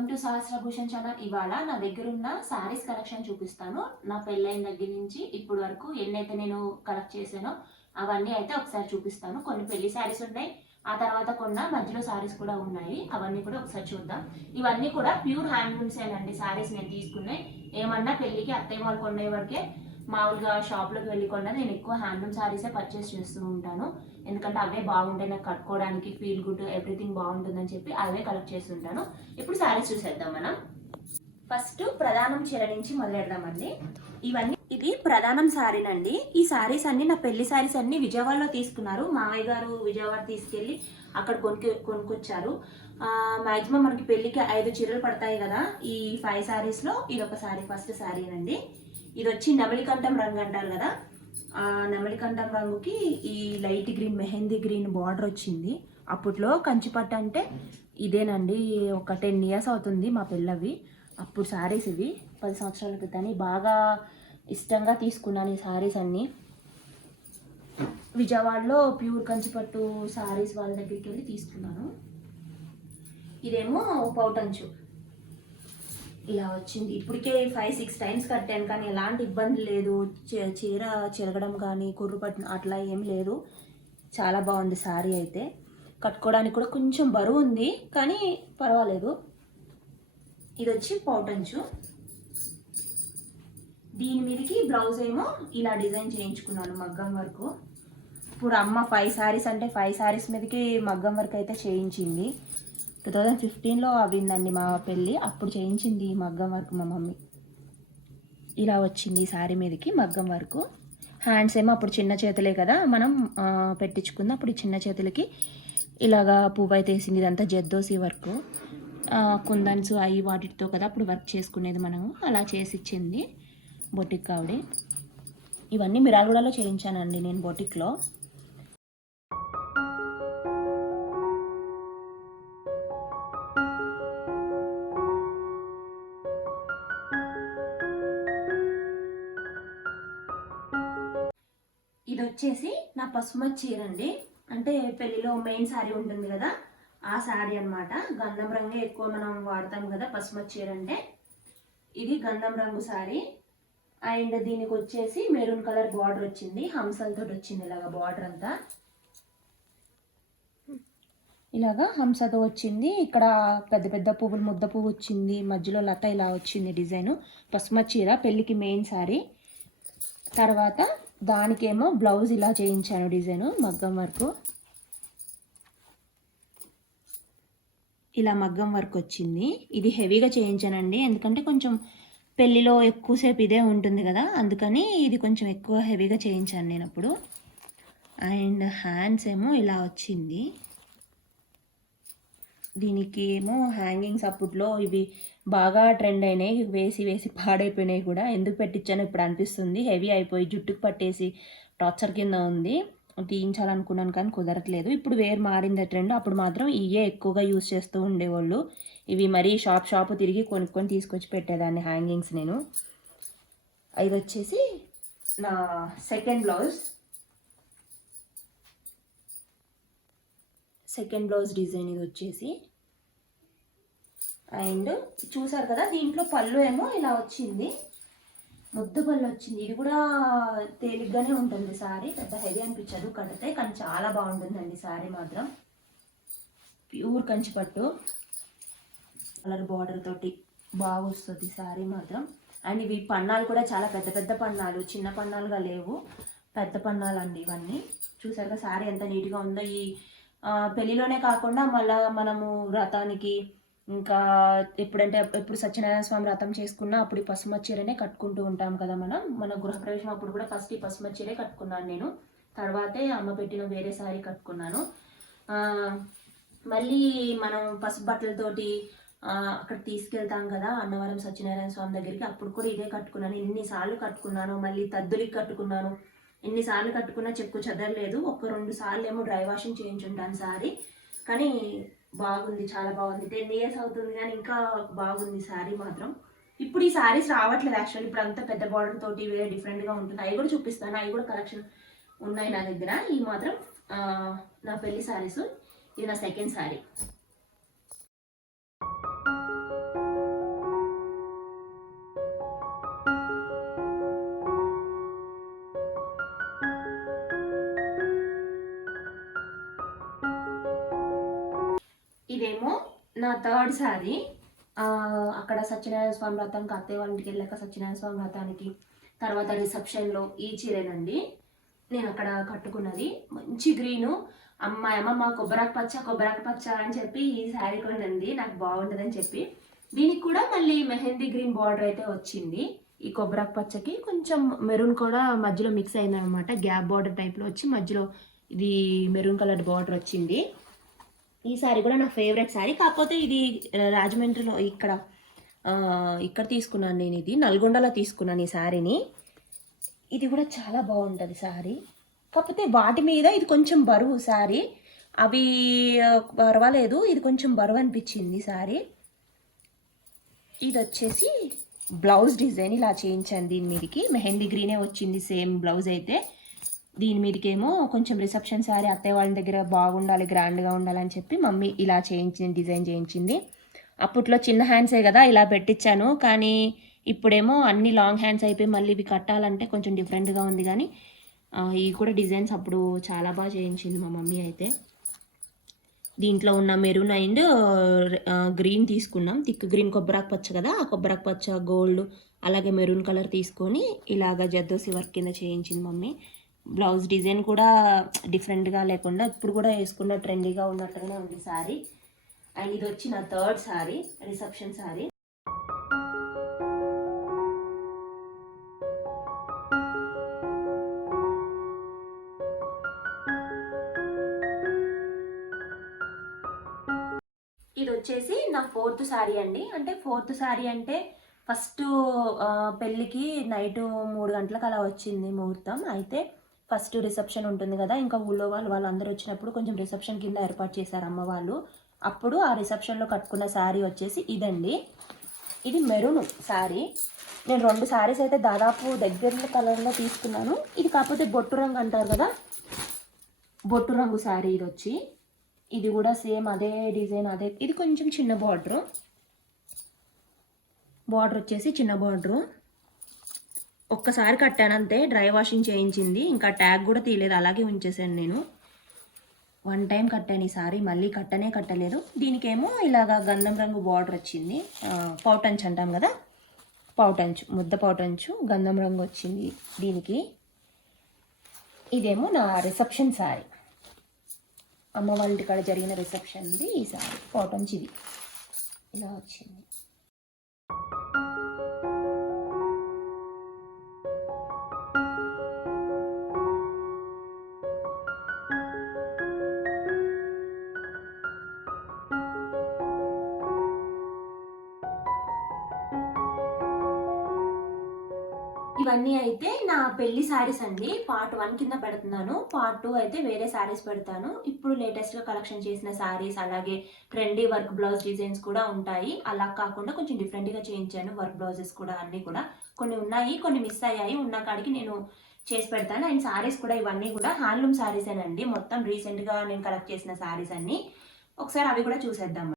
Welcome to సహస్రభూషణ్ channel. ఇవాళ నా దగ్గర ఉన్న శారీస్ కలెక్షన్ చూపిస్తాను. నా పెళ్ళైన దగ్గర నుంచి ఇప్పుడు వరకు ఎన్నైతే నేను కలెక్ట్ చేశానో అవన్నీ అయితే ఒకసారి చూపిస్తాను. కొన్ని పెళ్లి శారీస్ ఉన్నాయి, ఆ తర్వాత కొన్న మధ్యలో శారీస్ కూడా ఉన్నాయి. అవన్నీ కూడా ఒకసారి చూద్దాం. ఇవన్నీ కూడా ప్యూర్ హ్యాండ్లూమ్స్ ఏనండి శారీస్ నేను తీసుకున్నాయి. ఏమన్నా పెళ్లికి అత్తయ్య వాళ్ళు కొనే వరకే, మామూలుగా షాప్లోకి వెళ్ళి కొన్నా నేను ఎక్కువ హ్యాండ్లూమ్ శారీసే పర్చేస్ చేస్తూ ఉంటాను. ఎందుకంటే అవే బాగుంటాయి, నాకు కట్టుకోవడానికి ఫీల్ గుడ్ ఎవ్రీథింగ్ బాగుంటుందని చెప్పి అవే కలెక్ట్ చేస్తుంటాను. ఇప్పుడు శారీస్ చూసేద్దాం మనం. ఫస్ట్ ప్రధానం చీర నుంచి మొదలెడదామండి. ఇది ప్రధానం శారీనండి. ఈ శారీస్ అన్ని నా పెళ్లి శారీస్ అన్ని విజయవాడలో తీసుకున్నారు. మావయ్య గారు విజయవాడ తీసుకెళ్ళి అక్కడ కొనుక్కొచ్చారు. మాక్సిమం మనకి పెళ్లికి 5 చీరలు పడతాయి కదా. ఈ 5 శారీస్లో ఇది ఒక శారీ, ఫస్ట్ శారీనండి. ఇది వచ్చి నెమలికంఠం రంగు అంటారు కదా. ఆ నెమలికంఠం రంగుకి ఈ light green mehndi green border వచ్చింది. అప్పట్లో కంచిపట్టు అంటే ఇదేనండి. ఒక 10 ఇయర్స్ అవుతుంది మా పిల్లవి. అప్పుడు శారీస్ ఇవి 10 సంవత్సరాల క్రితం. బాగా ఇష్టంగా తీసుకున్నాను ఈ శారీస్ అన్నీ. విజయవాడలో ప్యూర్ కంచిపట్టు శారీస్ వాళ్ళ దగ్గరికి వెళ్ళి తీసుకున్నాను. ఇదేమో పౌటంచు ఇలా వచ్చింది. ఇప్పటికే 5-6 టైమ్స్ కట్టాను, కానీ ఎలాంటి ఇబ్బంది లేదు. చీర చెరగడం కానీ కుర్రు పట్టిన అట్లా ఏం లేదు. చాలా బాగుంది శారీ అయితే. కట్టుకోవడానికి కూడా కొంచెం బరువు ఉంది, కానీ పర్వాలేదు. ఇది వచ్చి పౌటంచు. దీని మీదకి బ్లౌజ్ ఏమో ఇలా డిజైన్ చేయించుకున్నాను మగ్గం వరకు. ఇప్పుడు అమ్మ 5 శారీస్ అంటే 5 శారీస్ మీదకి మగ్గం వర్క్ అయితే చేయించింది. 2015లో అవిందండి మా పెళ్ళి, అప్పుడు చేయించింది మగ్గం వర్క్ మా మమ్మీ. ఇలా వచ్చింది ఈ శారీ మీదకి మగ్గం వర్క్. హ్యాండ్స్ ఏమో అప్పుడు చిన్న చేతులే కదా మనం పెట్టించుకుందాం. అప్పుడు చిన్న చేతులకి ఇలాగా పువ్వు అయితే వేసింది. ఇదంతా జెద్దోసి వర్క్, కుందన్స్ అవి వాటితో కదా అప్పుడు వర్క్ చేసుకునేది మనము. అలా చేసి ఇచ్చింది బొటిక్ ఆవిడ. ఇవన్నీ మిరాల్గూడలో చేయించానండి నేను బొటిక్లో. ఇది వచ్చేసి నా పసుమతి చీర అండి. అంటే పెళ్లిలో మెయిన్ శారీ ఉంటుంది కదా, ఆ శారీ అనమాట. గంధం రంగే ఎక్కువ మనం వాడతాం కదా పసుమతి చీర అంటే. ఇది గంధం రంగు శారీ. అండ్ దీనికి వచ్చేసి మెరూన్ కలర్ బార్డర్ వచ్చింది, హంసలతో వచ్చింది. ఇలాగా బార్డర్ అంతా ఇలాగా హంసతో వచ్చింది. ఇక్కడ పెద్ద పెద్ద పువ్వులు, ముద్ద పువ్వు వచ్చింది, మధ్యలో లత ఇలా వచ్చింది డిజైను. పసుమతి చీర పెళ్ళికి మెయిన్ శారీ. తర్వాత దానికేమో బ్లౌజ్ ఇలా చేయించాను డిజైను మగ్గం వర్క్. ఇలా మగ్గం వర్క్ వచ్చింది. ఇది హెవీగా చేయించానండి, ఎందుకంటే కొంచెం పెళ్ళిలో ఎక్కువసేపు ఇదే ఉంటుంది కదా, అందుకని ఇది కొంచెం ఎక్కువ హెవీగా చేయించాను నేను అప్పుడు. అండ్ హ్యాండ్స్ ఏమో ఇలా వచ్చింది. దీనికి ఏమో హ్యాంగింగ్స్ అప్పట్లో ఇవి బాగా ట్రెండ్ అయినాయి, వేసి వేసి పాడైపోయినాయి కూడా. ఎందుకు పెట్టించానో ఇప్పుడు అనిపిస్తుంది. హెవీ అయిపోయి జుట్టుకు పట్టేసి టార్చర్ కింద ఉంది. తీయించాలనుకున్నాను కానీ కుదరట్లేదు. ఇప్పుడు వేరు మారింది ట్రెండ్. అప్పుడు మాత్రం ఇవే ఎక్కువగా యూజ్ చేస్తూ ఉండేవాళ్ళు. ఇవి మరీ షాప్ తిరిగి కొనుక్కొని తీసుకొచ్చి పెట్టేదాన్ని హ్యాంగింగ్స్ నేను. ఇది వచ్చేసి నా సెకండ్ బ్లౌజ్ డిజైన్ ఇది వచ్చేసి. అండ్ చూసారు కదా, దీంట్లో పళ్ళు ఏమో ఇలా వచ్చింది, ముద్ద పళ్ళు వచ్చింది. ఇది కూడా తేలిగ్గానే ఉంటుంది శారీ, పెద్ద హెవీ అనిపించదు కడితే, కానీ చాలా బాగుంటుందండి శారీ మాత్రం. ప్యూర్ కంచిపట్టు కలర్ బార్డర్ తోటి బాగా వస్తుంది శారీ మాత్రం. అండ్ ఇవి పన్నాలు కూడా చాలా పెద్ద పెద్ద పన్నాలు, చిన్న పన్నాలుగా లేవు, పెద్ద పన్నాలు అండి ఇవన్నీ. చూసారుగా శారీ ఎంత నీట్గా ఉందో. ఈ పెళ్ళిలోనే కాకుండా మళ్ళీ మనము వ్రతానికి, ఇంకా ఎప్పుడు సత్యనారాయణ స్వామి వ్రతం చేసుకున్నా అప్పుడు ఈ పసుమతి చీరనే కట్టుకుంటూ ఉంటాం కదా మనం. మన గృహప్రవేశం అప్పుడు కూడా ఫస్ట్ ఈ పసుమతి చీరే కట్టుకున్నాను నేను. తర్వాతే అమ్మ పెట్టిన వేరే శారీ కట్టుకున్నాను. మళ్ళీ మనం పసుపు బట్టలతోటి అక్కడ తీసుకెళ్తాం కదా అన్నవరం సత్యనారాయణ స్వామి దగ్గరికి, అప్పుడు కూడా ఇదే కట్టుకున్నాను. ఎన్నిసార్లు కట్టుకున్నాను. మళ్ళీ తద్దులికి కట్టుకున్నాను. ఎన్నిసార్లు కట్టుకున్నా చెక్కు చెదరలేదు. 1-2 సార్లు ఏమో డ్రై వాషింగ్ చేయించుంటాను శారీ, కానీ బాగుంది, చాలా బాగుంది. 10 ఇయర్స్ అవుతుంది కానీ ఇంకా బాగుంది శారీ మాత్రం. ఇప్పుడు ఈ శారీస్ రావట్లేదు యాక్చువల్లీ. ఇప్పుడు అంతా పెద్ద బార్డర్ తోటి వేరే డిఫరెంట్గా ఉంటుంది. అవి కూడా చూపిస్తాను, అవి కూడా కలెక్షన్ ఉన్నాయి నా దగ్గర. ఈ మాత్రం నా పెళ్లి శారీస్. ఇది నా సెకండ్ శారీ. నా థర్డ్ శారీ. అక్కడ సత్యనారాయణ స్వామి వ్రతానికి అత్తయ్య వాళ్ళ ఇంటికి వెళ్ళాక సత్యనారాయణ స్వామి వ్రతానికి తర్వాత రిసెప్షన్లో ఈ చీరేనండి నేను అక్కడ కట్టుకున్నది. మంచి గ్రీను. అమ్మమ్మ కొబ్బరాకు పచ్చ అని చెప్పి ఈ శారీ కొనండి, నాకు బాగుంటుందని చెప్పి. దీనికి కూడా మళ్ళీ మెహందీ గ్రీన్ బార్డర్ అయితే వచ్చింది. ఈ కొబ్బరాకు పచ్చకి కొంచెం మెరూన్ కూడా మధ్యలో మిక్స్ అయిందనమాట. గ్యాప్ బార్డర్ టైప్లో వచ్చి మధ్యలో ఇది మెరూన్ కలర్ బార్డర్ వచ్చింది. ఈ శారీ కూడా నా ఫేవరెట్ శారీ. కాకపోతే ఇది రాజమండ్రిలో ఇక్కడ తీసుకున్నాను నేను. ఇది నల్గొండలో తీసుకున్నాను ఈ శారీని. ఇది కూడా చాలా బాగుంటుంది శారీ. కాకపోతే వాటి మీద ఇది కొంచెం బరువు శారీ. అవి పర్వాలేదు, ఇది కొంచెం బరువు అనిపించింది శారీ. ఇది వచ్చేసి బ్లౌజ్ డిజైన్ ఇలా చేయించాను. దీని మీదకి మెహందీ గ్రీనే వచ్చింది సేమ్ బ్లౌజ్ అయితే. దీని మీదకేమో కొంచెం రిసెప్షన్ శారీ అత్తయ్య వాళ్ళ దగ్గర బాగుండాలి, గ్రాండ్గా ఉండాలని చెప్పి మమ్మీ ఇలా చేయించింది, డిజైన్ చేయించింది. అప్పట్లో చిన్న హ్యాండ్సే కదా ఇలా పెట్టించాను, కానీ ఇప్పుడేమో అన్ని లాంగ్ హ్యాండ్స్ అయిపోయి మళ్ళీ ఇవి కట్టాలంటే కొంచెం డిఫరెంట్గా ఉంది. కానీ ఇవి కూడా డిజైన్స్ అప్పుడు చాలా బాగా చేయించింది మా మమ్మీ అయితే. దీంట్లో ఉన్న మెరూన్ అండ్ గ్రీన్ తీసుకున్నాం. థిక్ గ్రీన్ కొబ్బరాకు పచ్చ కదా, ఆ కొబ్బరాకు పచ్చ గోల్డ్ అలాగే మెరూన్ కలర్ తీసుకొని ఇలాగ జద్దోసి వర్క్ కింద చేయించింది మమ్మీ. బ్లౌజ్ డిజైన్ కూడా డిఫరెంట్గా లేకుండా ఇప్పుడు కూడా వేసుకున్న ట్రెండీగా ఉన్నట్టుగానే ఉంది శారీ. అండ్ ఇది వచ్చి నా థర్డ్ శారీ, రిసెప్షన్ శారీ. ఇది వచ్చేసి నా ఫోర్త్ శారీ అండి. అంటే ఫోర్త్ శారీ అంటే ఫస్ట్ పెళ్ళికి నైట్ 3 గంటలకు అలా వచ్చింది ముహూర్తం. అయితే ఫస్ట్ రిసెప్షన్ ఉంటుంది కదా, ఇంకా ఊళ్ళో వాళ్ళందరూ వచ్చినప్పుడు కొంచెం రిసెప్షన్ కింద ఏర్పాటు చేశారు అమ్మ వాళ్ళు. అప్పుడు ఆ రిసెప్షన్లో కట్టుకున్న శారీ వచ్చేసి ఇదండి. ఇది మెరూన్ శారీ. నేను 2 శారీస్ అయితే దాదాపు దగ్గర కలర్లో తీసుకున్నాను. ఇది కాకపోతే బొట్టు రంగు అంటారు కదా, బొట్టు రంగు శారీ ఇది వచ్చి. ఇది కూడా సేమ్ అదే డిజైన్ అదే. ఇది కొంచెం చిన్న బార్డర్ వచ్చేసి చిన్న బార్డరు. ఒక్కసారి కట్టాను అంతే, డ్రై వాషింగ్ చేయించింది. ఇంకా ట్యాగ్ కూడా తీయలేదు, అలాగే ఉంచేసాను నేను. 1 టైం కట్టాను ఈ సారీ, మళ్ళీ కట్టలేదు. దీనికేమో ఇలాగా గంధం రంగు బార్డర్ వచ్చింది. పౌటంచు అంటాం కదా, పౌటంచు, ముద్ద పౌటంచు గంధం రంగు వచ్చింది దీనికి. ఇదేమో నా రిసెప్షన్ శారీ, అమ్మ వాళ్ళ ఇంటికాడ జరిగిన రిసెప్షన్ది ఈ శారీ. పౌటంచు ఇది ఇలా వచ్చింది. ఇవన్నీ అయితే నా పెళ్లి శారీస్ అండి. పార్ట్ 1 కింద పెడుతున్నాను, పార్ట్ 2 అయితే వేరే శారీస్ పెడతాను. ఇప్పుడు లేటెస్ట్గా కలెక్షన్ చేసిన శారీస్, అలాగే ట్రెండీ వర్క్ బ్లౌజ్ డిజైన్స్ కూడా ఉంటాయి. అలా కాకుండా కొంచెం డిఫరెంట్గా చేయించాను వర్క్ బ్లౌజెస్ కూడా. అన్నీ కూడా కొన్ని ఉన్నాయి, కొన్ని మిస్ అయ్యాయి. ఉన్న కాడికి నేను చేసి పెడతాను. అండ్ శారీస్ కూడా ఇవన్నీ కూడా హ్యాండ్లూమ్ శారీసేనండి. మొత్తం రీసెంట్గా నేను కలెక్ట్ చేసిన శారీస్ అన్నీ. ఒకసారి అవి కూడా చూసేద్దాం.